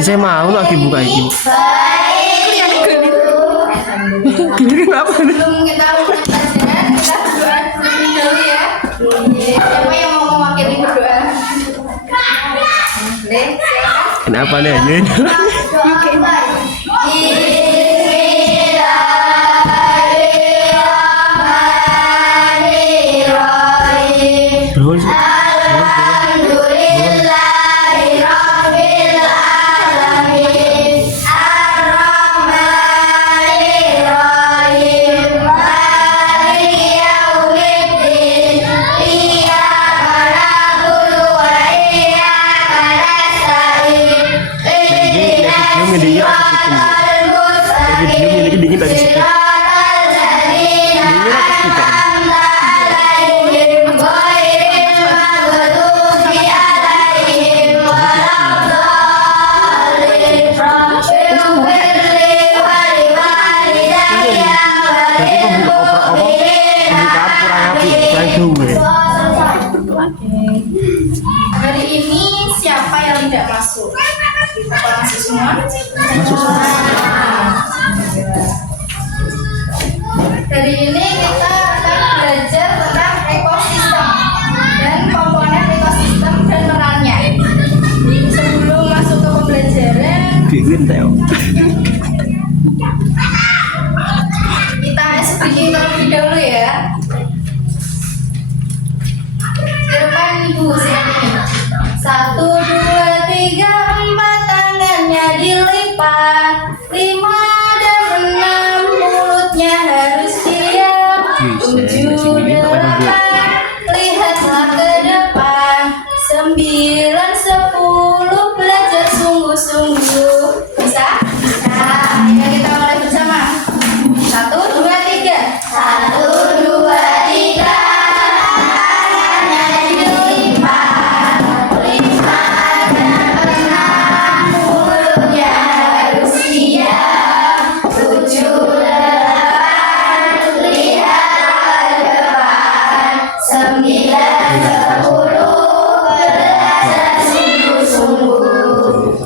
Saya mau lagi buka ini. Gini kenapa nih? Sebelum kita mulai pelajaran, kita berdoa terlebih dahulu ya. Siapa yang mau mewakili berdoa? Boleh, silakan. Kenapa nih aja? Terus. Video ini dingin dari situ. Dingin apa kita? Hari ini siapa yang tidak masuk? Apa masuk semua? Masuk semua. Hari ini kita akan belajar tentang ekosistem dan komponen ekosistem dan perannya. Sebelum masuk ke pembelajaran, Dingin Teo. kita speaking terlebih dahulu ya. Depan ibu sini. 1, 2, 3, 4 tangannya dilipat, 5 dan 6 mulutnya harus diam, 7, 8 lihatlah ke depan, 9, 10 belajar sungguh-sungguh. Bisa? Nah, ayo kita mulai bersama. 1, 2, 3. 1, 2, 3.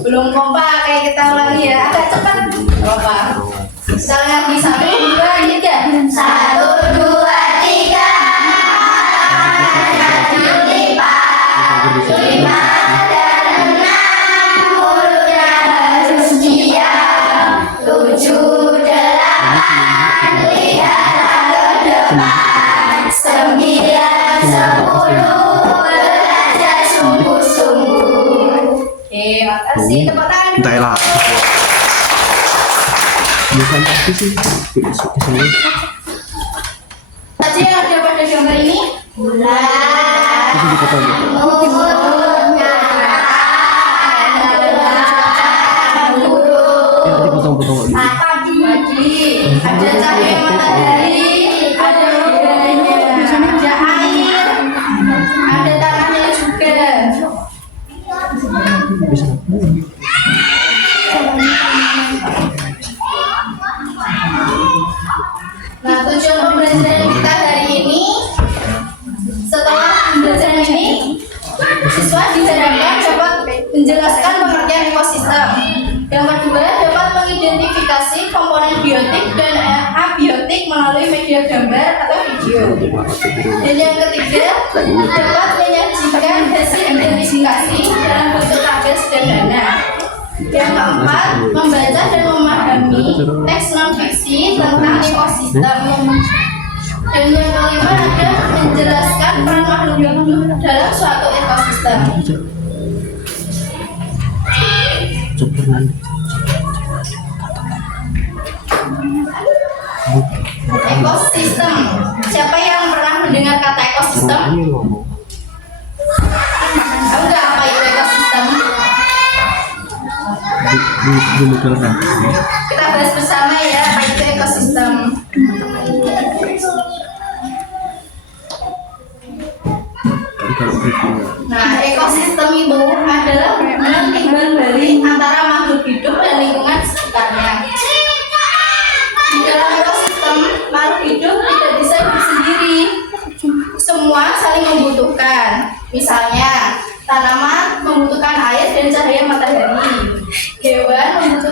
Belum kompak, kayak kita ulangi ya, agak cepat. Kompak. Misalnya di 1, 2, 3. 1, 2, 3. Dilipat, 5 dan 6 mulutnya harus diam, 7, 8 lihatlah ke depan, 9, 10 belajar sungguh-sungguh. Oke, makasih. Tepuk tangan. Entah lah. Bukan pasti sih. Besok ke sini. Saja yang ada pada gambar ini. Bulan. Itu dikata gitu. Ya, dipotong-potong lagi. Padi. Ada cahaya matahari. Ada udaranya. Ada air. Ada tanahnya juga. Bisa. Nah, tujuan pembelajaran kita hari ini, setelah pembelajaran ini, siswa diharapkan dapat menjelaskan pengertian ekosistem. Yang kedua, dapat mengidentifikasi komponen biotik dan abiotik melalui media gambar atau video. Dan yang ketiga, dapat menyajikan hasil identifikasi dalam bentuk tabel sederhana. Yang keempat, membaca dan memahami teks non-fiksi tentang ekosistem. Dan yang kelima adalah menjelaskan peran makhluk hidup dalam suatu ekosistem. Ekosistem. Siapa yang pernah mendengar kata ekosistem? Tahu nggak apa itu ekosistem? Di modelnya. Kita bahas bersama ya apa itu ekosistem. Nah, ekosistem itu adalah hubungan timbal balik antara makhluk hidup dan lingkungan sekitarnya. Di dalam ekosistem, makhluk hidup tidak bisa hidup sendiri. Semua saling membutuhkan. Misalnya, tanaman membutuhkan air dan cahaya matahari.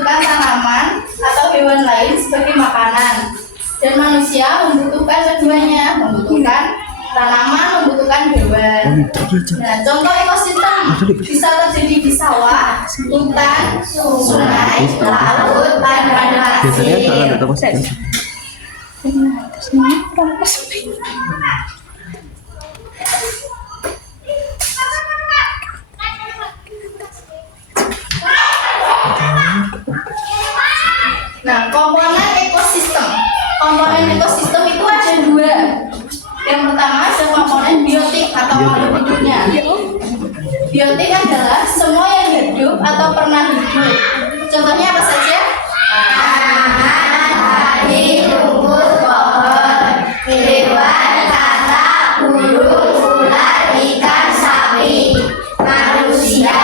membutuhkan tanaman atau hewan lain sebagai makanan. Dan manusia membutuhkan keduanya, membutuhkan tanaman, membutuhkan hewan. Nah, contoh ekosistem bisa terjadi di sawah, hutan, sungai, laut, padang Biasanya pasir. sangat ada pasti. Nah, komponen ekosistem. Komponen ekosistem itu ada dua. Yang pertama ada komponen biotik atau makhluk hidupnya. Biotik adalah semua yang hidup atau pernah hidup. Contohnya apa saja? Hayati, rumput, pohon, hewan, kata, burung, ular, ikan, sapi, manusia,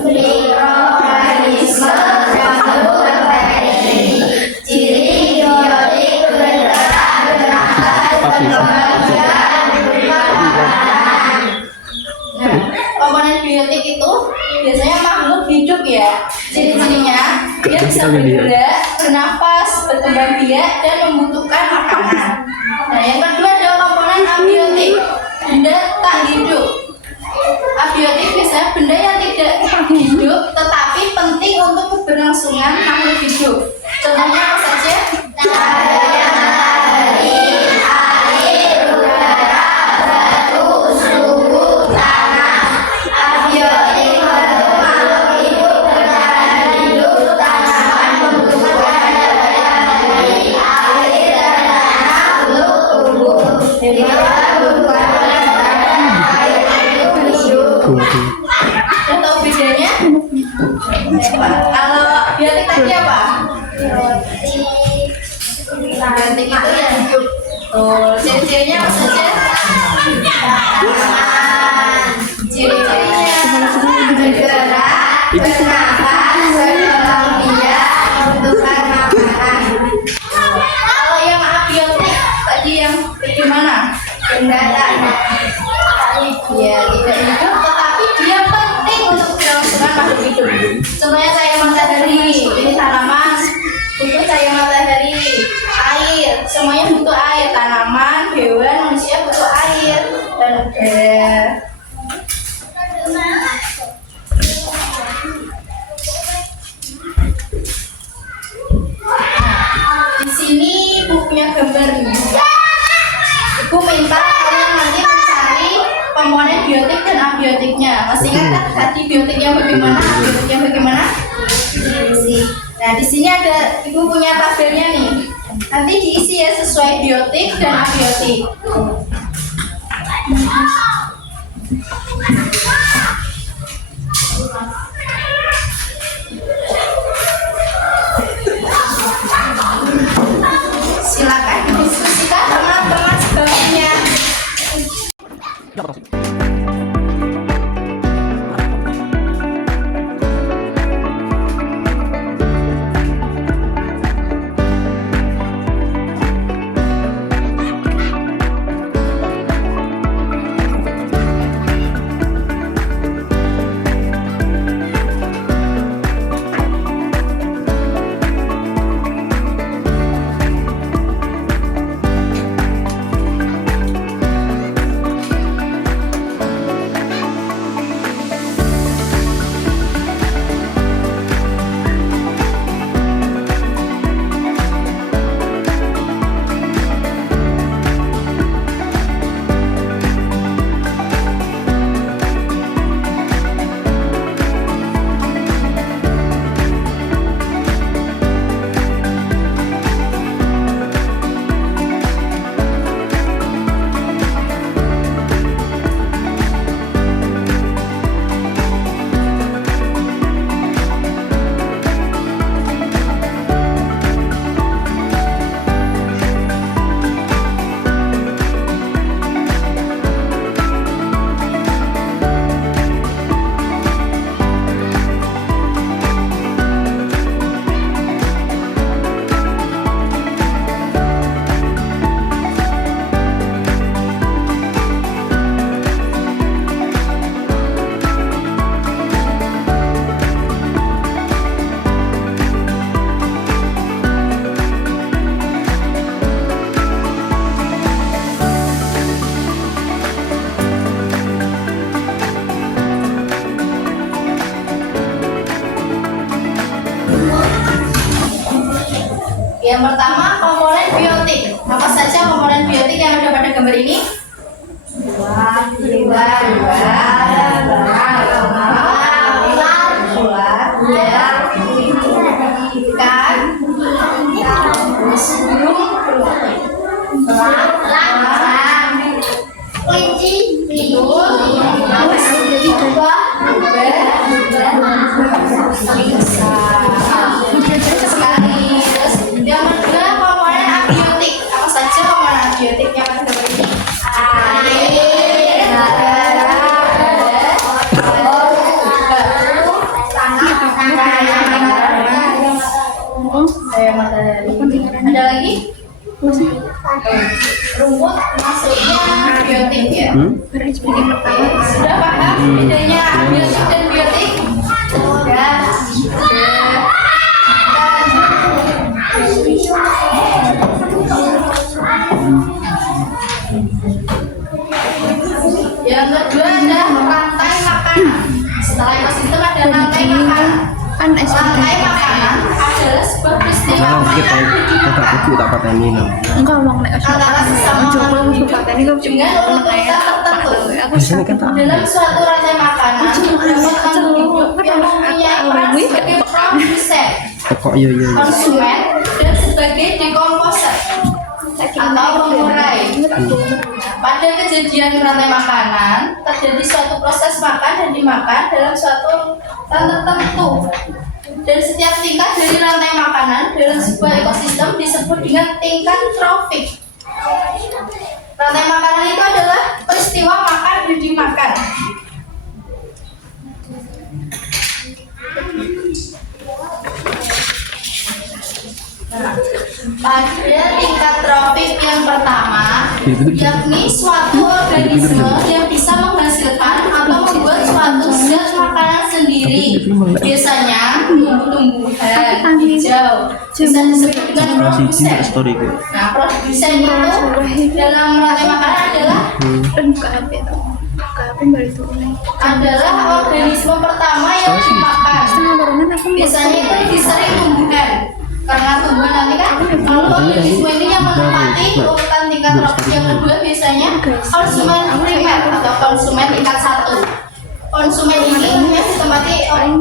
mikroorganisme, makhluk bakteri, ciri biotik, bergerak, bernapas, Nah, komponen biotik itu biasanya makhluk hidup ya. Ciri-cirinya dia bisa bergerak, bernapas, berkembang biak, dan membutuhkan makanan. Nah, yang kedua adalah komponen abiotik, benda tak hidup. Abiotik biasanya benda yang tidak hidup tetapi penting untuk keberlangsungan makhluk hidup. Contohnya apa saja? Cahaya matahari, air, udara, batu, suhu, tanah. Abiotik bentuk makhluk hidup bertahan hidup, tanaman membutuhkan matahari, air, dan tanah untuk tumbuh. Hewan membutuhkan udara, air untuk hidup. Udah tahu bedanya? Kalau biotik tadi apa? Biotik itu yang hidup. Tuh, ciri-cirinya apa saja? Tanaman. Ciri-cirinya bergerak, bernapas, berkembang biak, membutuhkan makanan. Kalau yang abiotik tadi yang bagaimana? Benda tak ya tidak hidup tetapi dia penting untuk kelangsungan makhluk hidup. Contohnya cahaya matahari, ini tanaman butuh cahaya matahari, air, semuanya butuh air, tanaman, hewan, manusia butuh air dan udara. Di sini ibu punya gambarnya. Ibu minta kalian nanti mencari komponen biotik dan abiotiknya. Masih ingat kan tadi biotiknya bagaimana, abiotiknya bagaimana? Nah, di sini ada ibu punya tabelnya nih. Nanti diisi ya sesuai biotik dan abiotik. Silakan diskusikan teman-teman sebagainya. Yang pertama komponen biotik. Apa saja komponen biotik yang ada pada gambar ini? Yang kedua komponen abiotik. Apa saja komponen abiotiknya pada gambar ini? Ada lagi? Rumput masuknya biotik ya. Sudah paham bedanya abiotik dan biotik? Sudah. Yang kedua ada rantai makanan. Setelah ekosistem ada rantai makanan. Rantai makanan adalah sebuah peristiwa Nah, kita makanan tak tak pateni nang. Enggak ngomong nek antara sesama makhluk pateni kok dengan urutan tertentu. Biasanya kan tak. Dalam suatu rantai makanan terdapat makhluk hidup yang mempunyai peran sebagai produsen, Kok iya iya. konsumen, dan sebagai dekomposer atau pengurai. Pada kejadian rantai makanan terjadi suatu proses makan dan dimakan dalam suatu tertentu, dan setiap tingkat dari rantai makanan dalam sebuah ekosistem disebut dengan tingkat trofik. Rantai makanan itu adalah peristiwa makan dan dimakan. Pada tingkat trofik yang pertama, yakni suatu organisme yang bisa menghasilkan atau membuat suatu zat makanan sendiri, biasanya tumbuh-tumbuhan hijau, bisa disebut dengan produsen. Story gue. Nah, produsen itu dalam rantai makanan adalah organisme pertama yang dimakan. Biasanya itu disering tumbuhan. Karena tumbuhan nanti kan kalau organisme ini yang menempati urutan tingkat trofik yang kedua biasanya konsumen primer atau konsumen tingkat 1. Konsumen ini umumnya ditempati oleh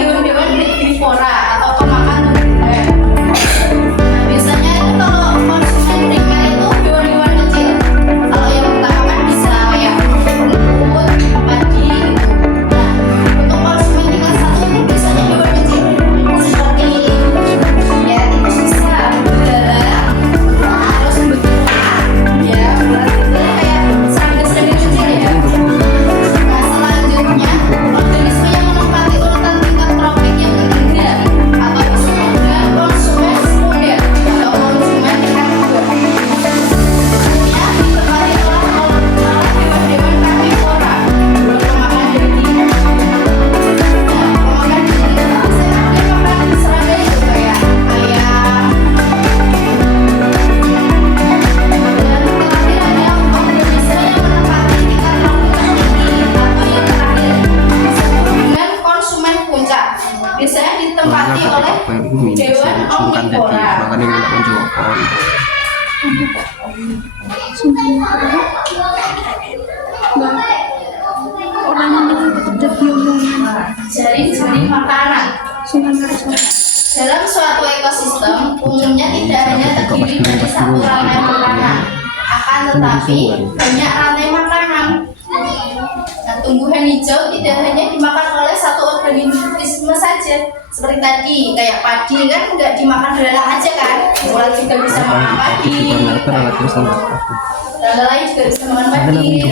hewan-hewan herbivora atau pemakan tumbuhan. Nah, biasanya itu kalau konsumen primer itu hewan-hewan kecil. Kalau yang pertama kan bisa kayak rumput, padi gitu. Nah, untuk konsumen tingkat 1 itu biasanya hewan kecil seperti ya tikus bisa udara, terus ya ular itu kayak serangga-serangga kecil ya. Nah, selanjutnya organisme yang menempati urutan tingkat trofik yang ketiga atau disebut dengan konsumen sekunder atau konsumen tingkat 2. Umumnya ditempati oleh hewan-hewan karnivora, pemakan daging. Nah, pemakan daging itu biasanya dia makan serangga itu kayak ayam. Dan terakhir ada organisme yang menempati tingkat trofik tertinggi atau yang terakhir disebut dengan konsumen puncak. Biasanya ditempati oleh hewan omnivora. Makanya kita menjawab. orang yang tetap diomongin Jari-jari makanan. Dalam suatu ekosistem, umumnya tidak hanya terdiri dari satu rantai makanan, akan tetapi banyak rantai makanan. Nah, tumbuhan hijau tidak hanya dimakan oleh satu organisme saja, seperti tadi kayak padi kan nggak dimakan belalang aja kan, ulat juga bisa makan padi, dan lain juga bisa makan padi.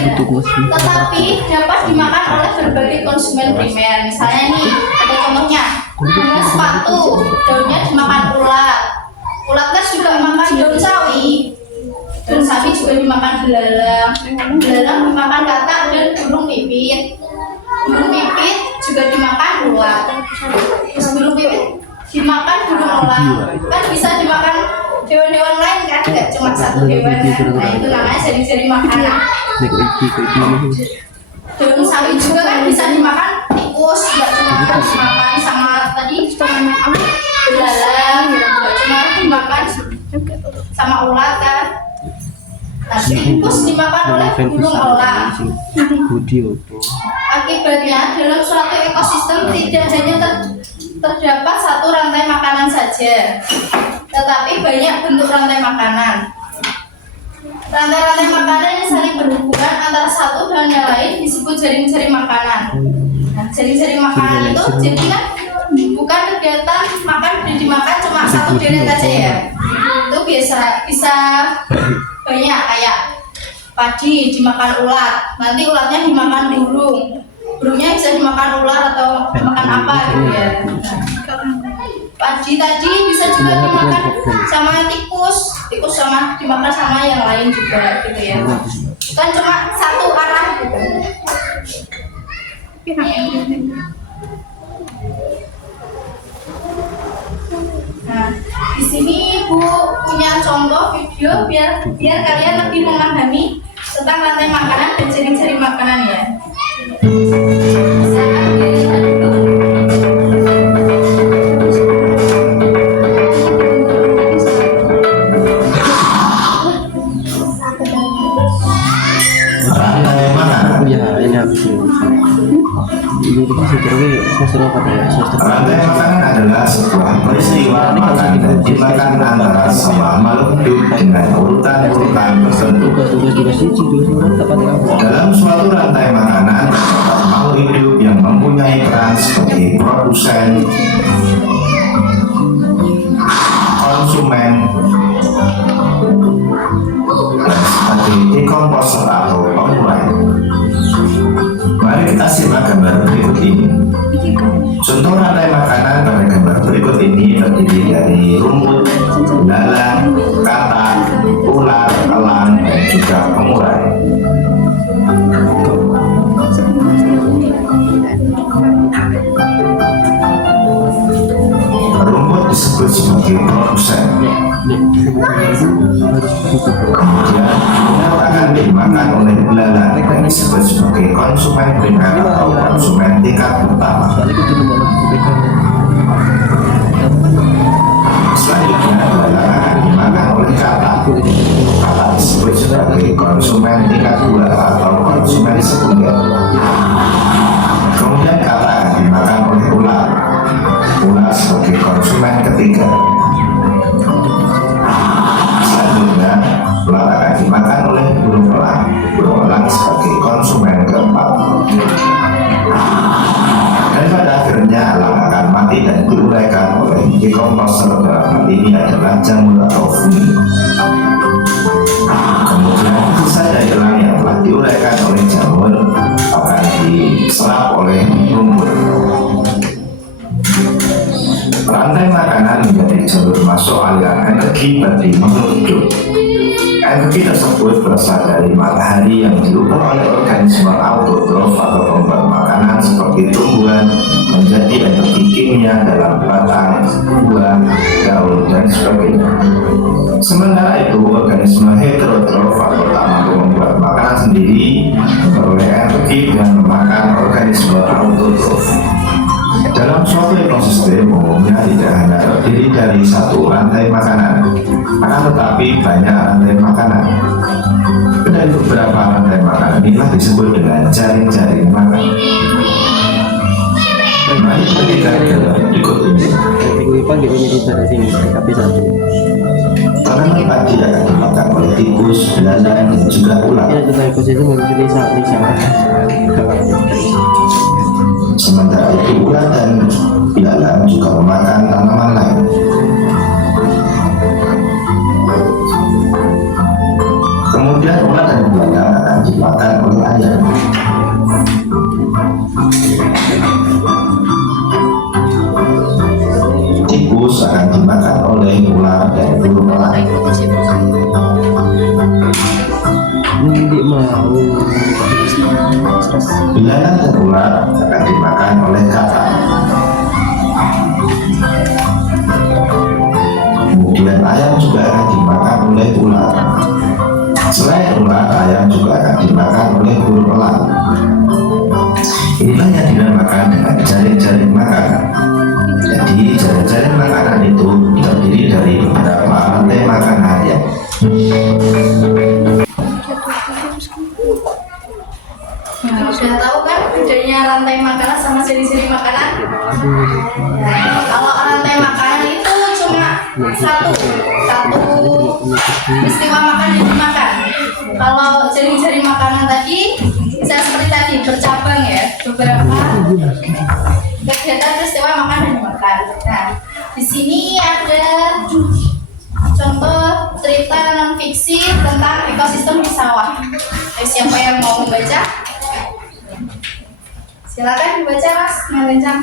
Tetapi dapat dimakan oleh berbagai konsumen primer. Misalnya nih, ada contohnya, bunga sepatu, daunnya dimakan ulat. Ulat kan juga makan daun sawi. Daun sawi juga dimakan belalang. Belalang dimakan katak dan burung pipit. Burung pipit juga dimakan ulat. Terus burung pipit dimakan burung elang. Kan bisa dimakan hewan-hewan lain kan, nggak cuma satu hewan kan. Nah, itu namanya jari-jari makanan. Daun sawi juga kan bisa dimakan tikus, nggak cuma dimakan sama tadi belalang, nggak cuma dimakan tikus dimakan oleh burung elang. Budi itu. Akibatnya dalam suatu ekosistem tidak hanya terdapat satu rantai makanan saja, tetapi banyak bentuk rantai makanan. Rantai-rantai makanan yang saling berhubungan antara satu dan yang lain disebut jaring-jaring makanan. Nah, jaring-jaring makanan itu jadi kan bukan kegiatan makan dan dimakan cuma satu deret aja ya. Itu bisa banyak, kayak padi dimakan ulat, nanti ulatnya dimakan burung, burungnya bisa dimakan ular atau makan apa gitu ya. Padi tadi bisa juga dimakan sama tikus, tikus sama dimakan sama yang lain juga gitu ya. Bukan cuma satu arah gitu. Nah, di sini Ibu punya contoh video biar kalian lebih memahami tentang rantai makanan dan jaring-jaring makanan ya. Silakan dilihat dulu. Rantai makanan. Ya, ini habis ini. Ini kita semester apa ya? Semester. Rantai makanan adalah sebuah peristiwa makan dan dimakan antara semua makhluk hidup dengan urutan-urutan tertentu. Tugas ini dapat Dalam suatu rantai makanan terdapat makhluk hidup yang mempunyai peran sebagai produsen, konsumen, dan sebagai dekomposer atau pengurai. Mari kita simak gambar berikut ini. Contoh rantai makanan pada gambar berikut ini terdiri dari rumput, belalang, katak, ular, elang, dan juga pengurai. Rumput disebut sebagai produsen. Kemudian ular akan dimakan oleh belalang yang disebut sebagai konsumen primer atau konsumen tingkat pertama. Selanjutnya belalang akan dimakan oleh katak. Katak disebut sebagai konsumen tingkat dua atau konsumen sekunder. Kemudian katak akan dimakan oleh ular. Ular sebagai konsumen ketiga. Selanjutnya ular akan dimakan oleh burung elang. Burung elang sebagai konsumen keempat. Dan pada akhirnya elang akan mati dan diuraikan oleh dekomposer, dalam hal ini adalah jamur atau fungi. Kemudian sisa dari elang yang telah diuraikan oleh jamur akan diserap oleh rumput. Rantai makanan menjadi jalur masuk aliran energi bagi makhluk hidup. Energi tersebut berasal dari matahari yang diukur oleh organisme autotrof atau pembuat makanan seperti tumbuhan menjadi energi kimia dalam batang, buah, daun, dan sebagainya. Sementara itu, organisme heterotrof atau tak mampu membuat makanan sendiri memperoleh energi dengan memakan organisme autotrof. Dalam suatu ekosistem umumnya tidak hanya terdiri dari satu rantai makanan, akan tetapi banyak rantai makanan. Dan beberapa rantai makanan inilah disebut dengan jaring-jaring makanan. Mari kita lihat berikut ini. Minggu depan kita nyari dari sini TKP 1. Tanaman padi akan dimakan oleh tikus, belalang, dan juga ular. Ya, tentang ekosistem menjadi sangat. Sementara itu ular dan belalang juga memakan tanaman lain. Kemudian ular dan belalang akan dimakan oleh ayam. Tikus akan dimakan oleh ular dan burung elang. Nanti mau. Belalang dan ular akan dimakan oleh katak. Kemudian ayam juga akan dimakan oleh ular. Selain ular, ayam juga akan dimakan oleh burung elang. Inilah yang dinamakan dengan jaring-jaring makanan. Jadi jaring-jaring makanan itu terdiri dari beberapa rantai makanan ya. Satu peristiwa makan dan dimakan. Kalau jari-jari makanan tadi bisa seperti tadi bercabang ya, beberapa kegiatan peristiwa makan dan dimakan. Nah, di sini ada contoh cerita non fiksi tentang ekosistem di sawah. Siapa yang mau membaca? Silakan dibaca, Mas Ngerencang.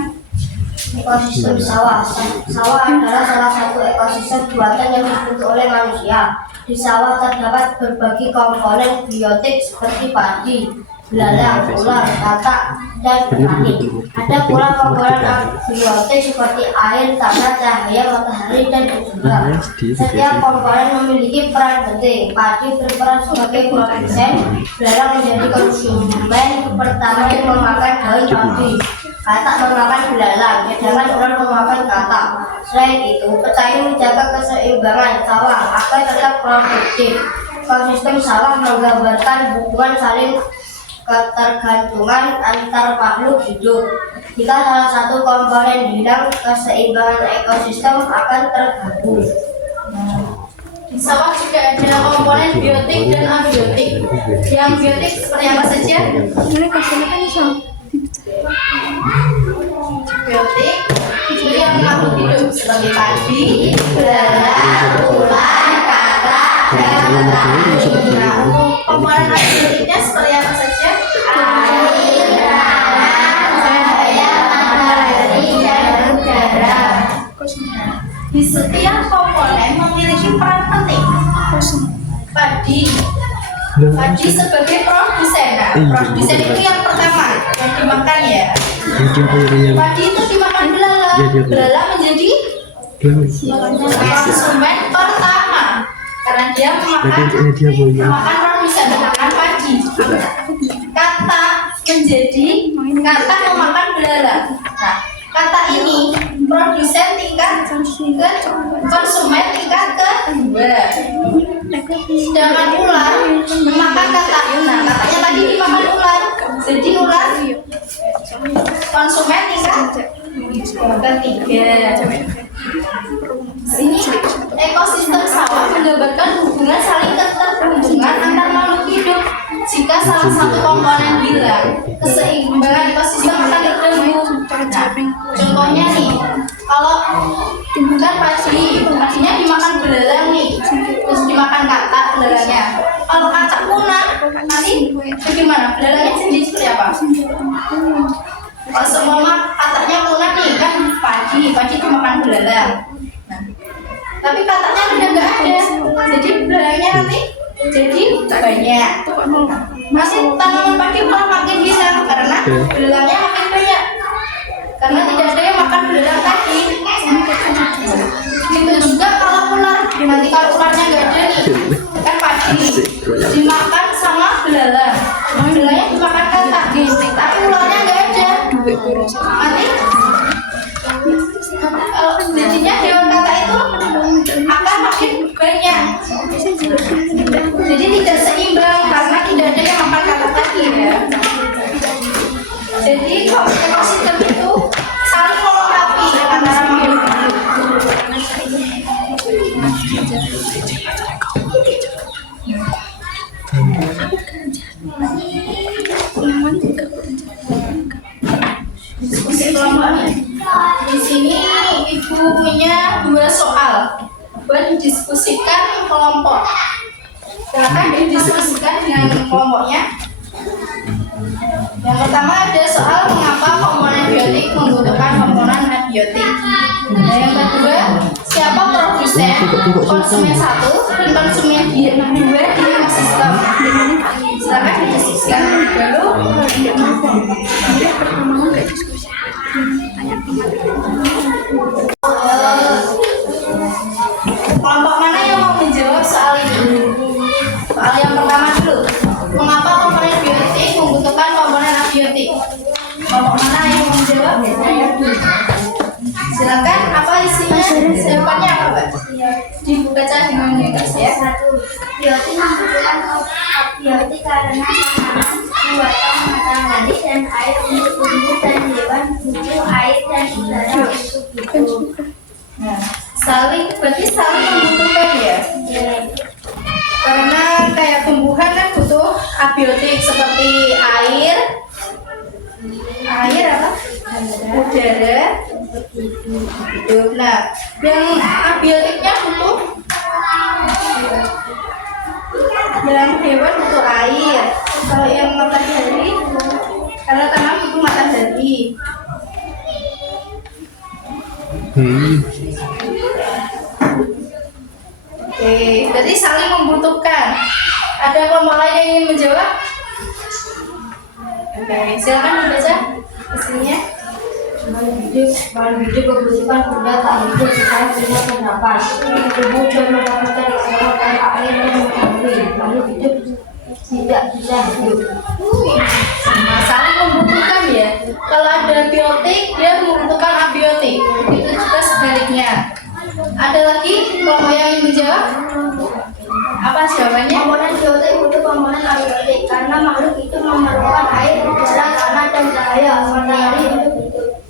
Ekosistem sawah. Sawah adalah salah satu ekosistem buatan yang dibentuk oleh manusia. Di sawah terdapat berbagai komponen biotik seperti padi, belalang, ular, katak, dan angin. Ada pula komponen abiotik seperti air, tanah, cahaya, matahari, dan udara. Setiap komponen memiliki peran penting. Padi berperan sebagai produsen, belalang menjadi konsumen pertama yang memakan daun padi. Katak memakan belalang, sedangkan ular memakan katak. Selain itu, petani menjaga keseimbangan sawah agar tetap produktif. Ekosistem sawah menggambarkan hubungan saling ketergantungan antar makhluk hidup. Jika salah satu komponen hilang, keseimbangan ekosistem akan terganggu. Di sawah juga ada komponen biotik dan abiotik. Yang biotik seperti apa saja? Boleh kasih kan bisa. Biotik itu yang makhluk hidup sebagai padi, belalang, ular, katak, dan nah, untuk komponen abiotiknya seperti apa saja? Air, tanah, cahaya, matahari, dan udara. Di setiap komponen memiliki peran penting. Padi sebagai produsen. Nah, produsen itu yang pertama yang dimakan ya. Padi itu dimakan belalang. Belalang menjadi konsumen pertama karena dia memakan produsen memakan padi. Katak memakan belalang. Nah, katak ini produsen tingkat konsumen tingkat kedua. Sedangkan ular memakan katak. Nah, kataknya tadi dimakan ular. Jadi ular konsumen tingkat ketiga. Ini ekosistem sawah menggambarkan hubungan saling ketergantungan antar makhluk hidup. Jika salah satu komponen hilang, keseimbangan ekosistem akan terganggu. Nah, contohnya nih, kalau kan padinya dimakan belalang nih, terus dimakan katak belalangnya. Kalau katak punah, nanti bagaimana? Belalangnya jadi seperti apa? Kalau semua kataknya punah nih, kan padi dimakan belalang. Nah, tapi kataknya udah nggak ada, jadi belalangnya nanti jadi banyak. Masih tanaman padi malah makin hilang karena belalangnya makin banyak. Karena tidak ada yang makan belalang tadi. Itu juga kalau ular, nanti kalau ularnya nggak ada nih, kan padi dimakan sama belalang. Belalangnya dimakan katak, tapi ularnya nggak ada. Nanti kalau jadinya hewan katak itu akan makin banyak. Jadi tidak seimbang karena tidak ada yang makan katak tadi ya. Jadi ekosistem itu saling melengkapi antara makhluk hidup. Di sini ibu punya 2 soal buat didiskusikan kelompok. Silakan didiskusikan dengan kelompoknya. Yang pertama ada soal mengapa komponen biotik membutuhkan komponen abiotik. Nah, yang kedua, siapa produsen, konsumen 1 dan konsumen 2 di ekosistem. Silakan didiskusikan dulu. Kelompok mana yang mau menjawab soal ini? Soal yang pertama dulu. Mengapa komponen biotik membutuhkan komponen abiotik? Kelompok mana yang mau menjawab? Silakan. Apa isinya? Jawabannya apa, Mbak? Dibaca dengan bebas ya. 1. Biotik membutuhkan abiotik karena buatan matahari dan air untuk tumbuh dan hewan butuh air dan udara untuk hidup. Nah, berarti saling membutuhkan ya. Karena kayak tumbuhan kan butuh abiotik seperti air apa? Udara. Hidup. Nah, yang abiotiknya butuh, yang hewan butuh air. Kalau yang matahari, karena tanam butuh matahari. Oke, berarti saling membutuhkan. Ada kelompok lain yang ingin menjawab? Oke, silakan dibaca isinya. Makhluk hidup membutuhkan benda tak hidup supaya bisa bernafas. Tubuh dan mendapatkan cairan tanpa air yang mengalir. Makhluk hidup tidak bisa hidup. Nah, saling membutuhkan ya. Kalau ada biotik, dia membutuhkan abiotik. Itu juga sebaliknya. Ada lagi kelompok yang ingin menjawab? Apa jawabannya? Komponen biotik butuh komponen abiotik karena makhluk itu memerlukan air, udara, tanah, dan cahaya. Matahari hidup hidup.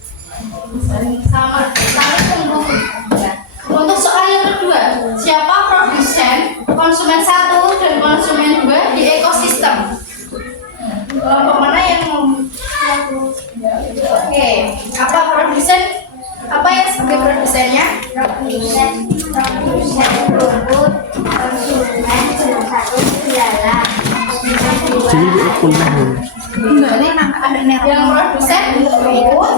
Sama saling membutuhkan. Untuk soal yang kedua, siapa produsen, konsumen 1 dan konsumen 2 di ekosistem? Kelompok mana yang Oke, apa produsen? Apa yang sebagai produsennya? Produsen rumput, konsumen satu adalah Jadi dia punah. Yang produsen rumput,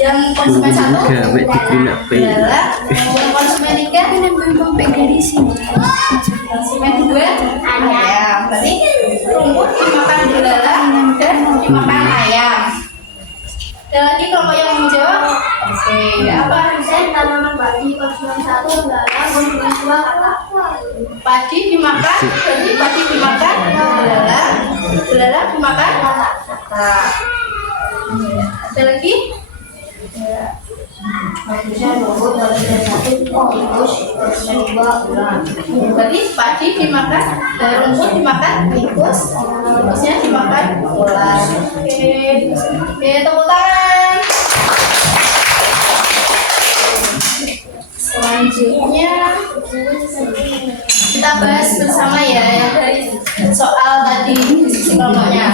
yang konsumen 1 Gawe dipindah adalah yang konsumen 3 konsumen 2 ayam. Berarti rumput dimakan belalang dan dimakan ayam. Ada lagi kelompok yang menjawab? Oke, apa? produsen tanaman padi, konsumen satu adalah konsumen 2 kata. Padi dimakan, berarti padi dimakan belalang dimakan kata. Ada lagi? Produsen rumput, konsumen satu tikus, konsumen 2 ular. Berarti padi dimakan, rumput dimakan tikus, tikusnya dimakan ular. Oke, tepuk tangan. Selanjutnya kita bahas bersama ya yang dari soal tadi diskusi kelompoknya.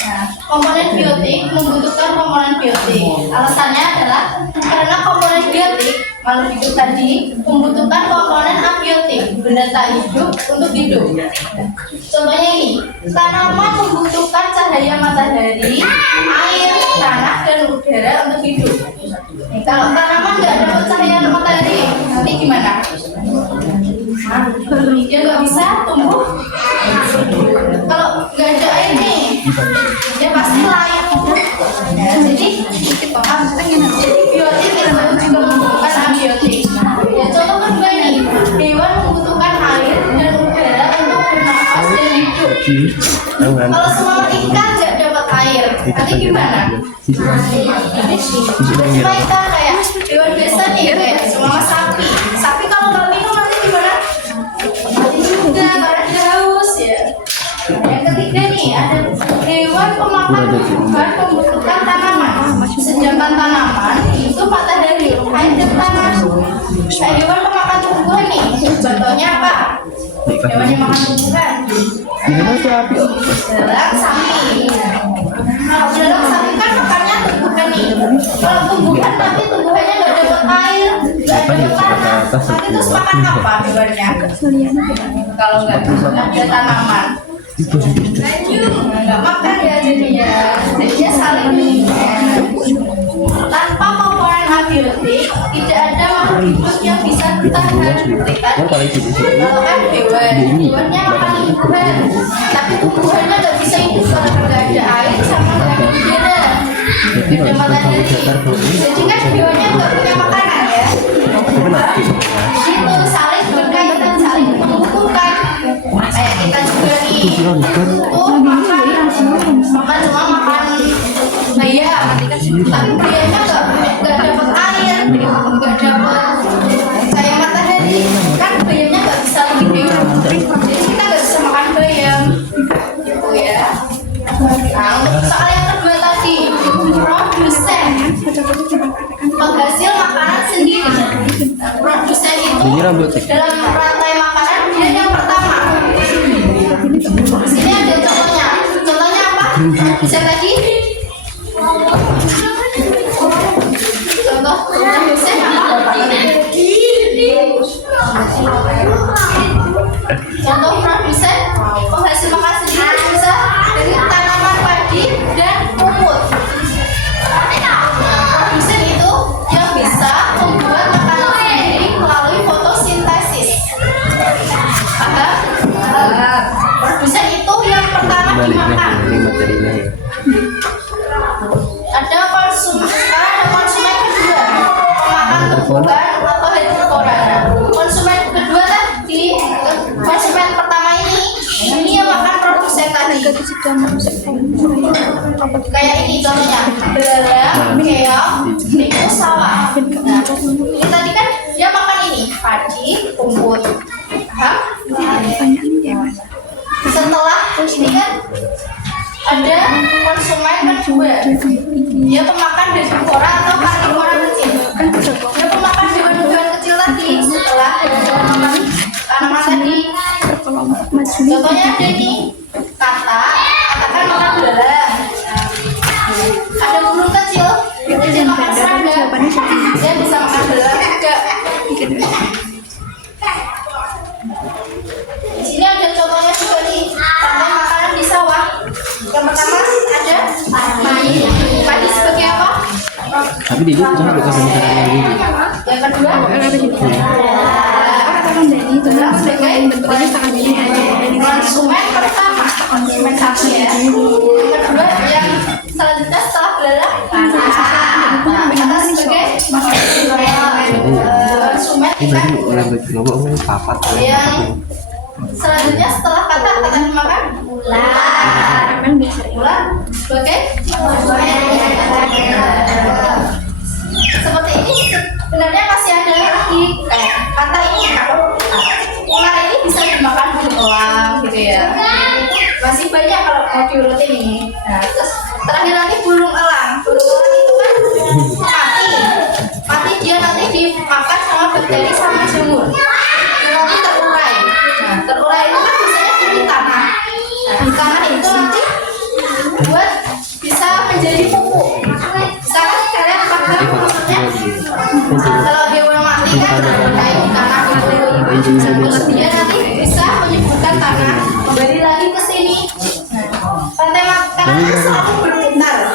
Nah, komponen biotik membutuhkan komponen biotik. Alasannya adalah karena komponen biotik makhluk hidup tadi membutuhkan komponen abiotik, benda tak hidup untuk hidup. Contohnya ini, tanaman membutuhkan cahaya matahari, air, tanah, dan udara untuk hidup. Nih, kalau tanaman nggak dapat cahaya matahari, nanti gimana? Dia nggak bisa tumbuh. Kalau nggak ada air nih, dia pasti layu. Ya, jadi biotik itu juga membutuhkan abiotik. Ya, contoh kedua nih, hewan membutuhkan air dan udara untuk bernafas dan hidup. Kalau semua ikan nggak dapat air, nanti gimana? Cuma ikan kayak hewan biasa nih, kayak semua sapi. Sapi kalau nggak minum nanti gimana? Mati juga karena dia haus ya. Yang ketiga nih, ada hewan pemakan tumbuhan membutuhkan tanaman. Sedangkan tanaman itu matahari, air dan tanah. Nah, hewan pemakan tumbuhan nih, contohnya apa? Hewan yang makan tumbuhan. Belalang, sapi. Kalau belalang, sapi kan makannya tumbuhan nih. Kalau tumbuhan tapi tumbuhannya nggak dapat air, nggak dapat tanah, nanti terus makan apa hewannya? Kalau nggak ada tanaman, nggak makan ya jadinya. Jadinya saling mengikat. Tanpa komponen abiotik, tidak ada makhluk hidup yang bisa bertahan. Kalau kan hewannya makan tumbuhan, tapi tumbuhannya nggak bisa hidup karena nggak ada air sama nggak ada udara, nggak ada matahari. Jadi kan hewannya nggak punya makanan ya. Itu saling berkaitan, saling membutuhkan. Kayak kita juga nih, butuh makan cuma makan bayam, tapi bayamnya nggak dapat air, nggak dapat cahaya matahari, kan bayamnya nggak bisa hidup. Jadi kita nggak bisa makan bayam, gitu ya. Nah, untuk soal yang kedua tadi, produsen penghasil makanan sendiri. Produsen Ini rambut cek. dalam rantai makanan dan yang pertama. Sini ada contohnya. Contohnya apa? Bisa tadi? Contoh produsen apa? Contoh produsen penghasil makan sendiri bisa dari tanaman padi dan rumput. Produsen itu yang bisa membuat makanan sendiri melalui fotosintesis. Paham? Produsen itu yang pertama dimakan. Ini materinya ya. Ada konsumen kedua, pemakan tumbuhan atau herbivora. Konsumen kedua tadi, konsumen pertama ini yang makan produsen tadi. Kayak ini contohnya, belalang, keong, tikus, sawah. Nah, ini tadi kan dia makan ini, padi, rumput. Paham? Setelah ini kan ada konsumen kedua, dia pemakan herbivora atau karnivora kecil. Dia pemakan hewan-hewan kecil tadi. Setelah makan tanaman tadi, contohnya ada nih katakan makan belalang. Ada burung kecil, dia makan serangga, dia bisa makan belalang juga. Di sini ada contohnya juga nih, rantai makanan di sawah. Yang pertama ada padi sebagai apa? Tapi di jangan ada kasih makanan yang ini. Yang kedua sebagai konsumen pertama, konsumen satu ya. Yang kedua yang selanjutnya setelah belalang atas sebagai konsumen Ini ikan. berarti orang berkelompok papat. Yang selanjutnya setelah kata dimakan ular sebagai seperti ini. Sebenarnya masih ada lagi kayak kata ini, ular ini bisa dimakan berulang gitu ya. Masih banyak kalau mau diurutin ini. Nah, terus terakhir nanti burung elang. Burung elang itu kan mati dia nanti dimakan sama bakteri sama jamur. Dia nanti terurai. Nah, terurai itu kan biasanya di tanah. Nah, di tanah itu nanti buat bisa menjadi pupuk. Misalkan kalian pakai maksudnya kalau hewan mati kan terurai di tanah itu. Terus dia nanti bisa menyuburkan tanah kembali lagi ke sini. Nah, rantai makanan selalu berputar, ya,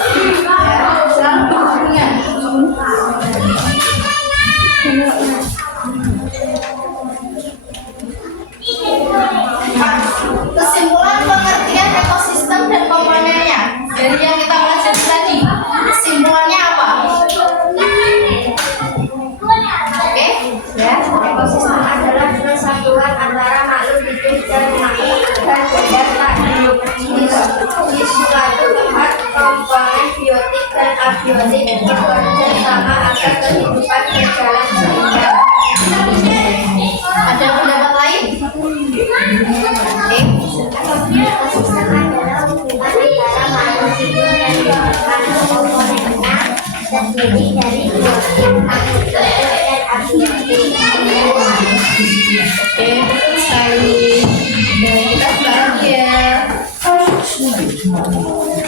selalu berhubungan. Kesimpulan pengertian ekosistem dan komponennya dari yang kita pelajari tadi. Kesimpulannya apa? Oke, Ya, ekosistem adalah persatuan antara makhluk hidup dan makhluk dan benda tak hidup di suatu tempat. Komponen biotik dan abiotik bekerja sama agar kehidupan berjalan seimbang. Ada pendapat lain? Oke. Ekosistem adalah hubungan antara makhluk hidup dan lingkungan. Komponennya terdiri dari biotik, abiotik, dan abiotik. Oke, betul sekali. Dan kita buka lagi ya.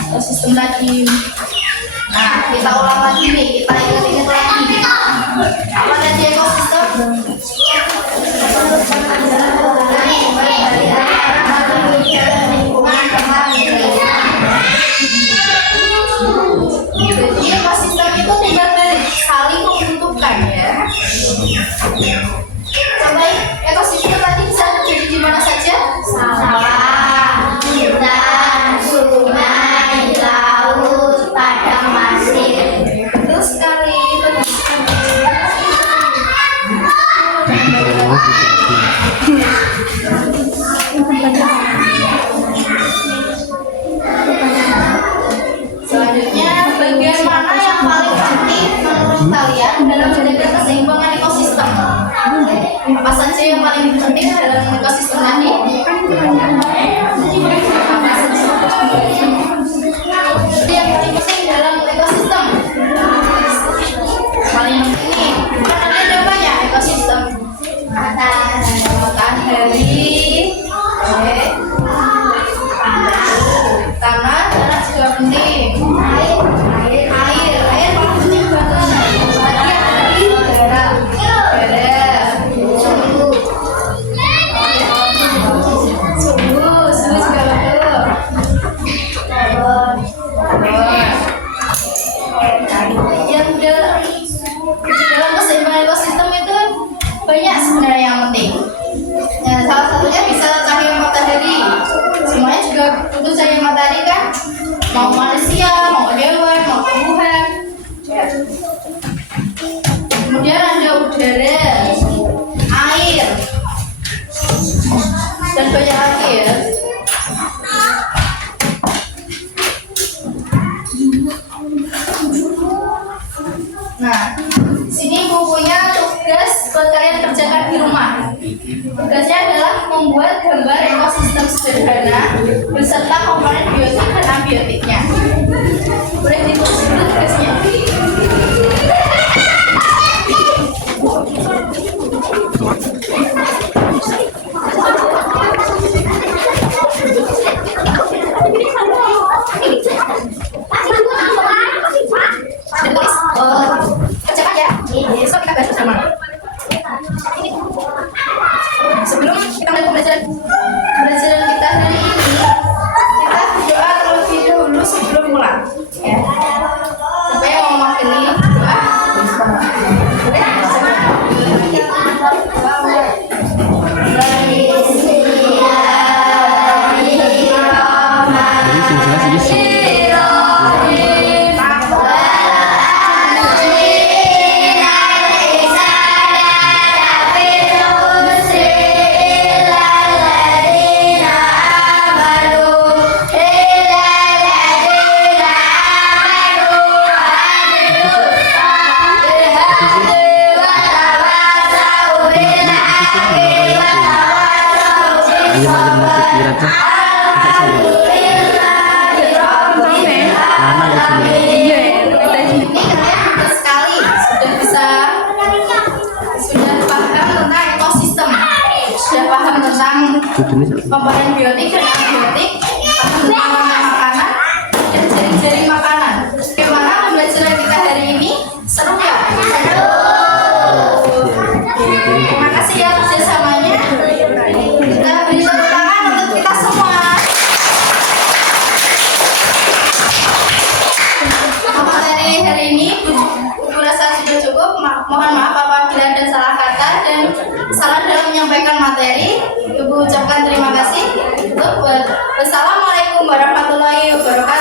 Ekosistem lagi. Nah, kita ulang lagi nih. Kita ingat-ingat lagi. Apa tadi ekosistem? Jadi ekosistem itu tidak saling membutuhkan ya. Contohnya ekosistem tadi bisa terjadi di mana saja? Sawah, hutan, sungai, laut, padang pasir. Betul sekali. Selanjutnya, bagian mana yang paling penting menurut kalian dalam menjaga keseimbangan ekosistem? Apa saja yang paling penting dalam ekosistem tadi? Yang paling penting dalam ekosistem? Paling penting nih, kan ada banyak ekosistem. Matahari, oke. Tanah juga penting. Air paling penting banget. Lagi udara. Suhu juga betul. Yang dalam keseimbangan ekosistem itu banyak sebenarnya yang penting. Ya, salah satunya bisa cahaya matahari. Semuanya juga butuh cahaya matahari kan? Mau manusia, mau hewan, mau tumbuhan. Kemudian ada udara, air, dan banyak lagi ya. Nah, sini bukunya tugas buat kalian kerjakan di rumah. Tugasnya adalah membuat gambar ekosistem sederhana beserta komponen biotik dan abiotiknya. Boleh ditulis dulu tugasnya. Kerjakan ya. Besok kita bahas bersama. Sebelum kita mulai pembelajaran kita hari ini, kita berdoa terlebih dahulu sebelum pulang. Ya. Supaya ngomong ini doa. Ayam pikiran tuh tidak sama. Lama ya sini. Ini kalian pintar sekali, sudah paham tentang ekosistem, sudah paham tentang komponen biotik dan abiotik, paham tentang warna makanan dan jaring-jaring makanan. Bagaimana pembelajaran kita hari ini? Seru ya? Terima kasih ya kerjasamanya. Kita beri tepuk tangan untuk kita semua. Materi hari ini Ibu rasa sudah cukup. Mohon maaf apabila ada salah kata dan salah dalam menyampaikan materi. Ibu ucapkan terima kasih. Wassalamualaikum warahmatullahi wabarakatuh.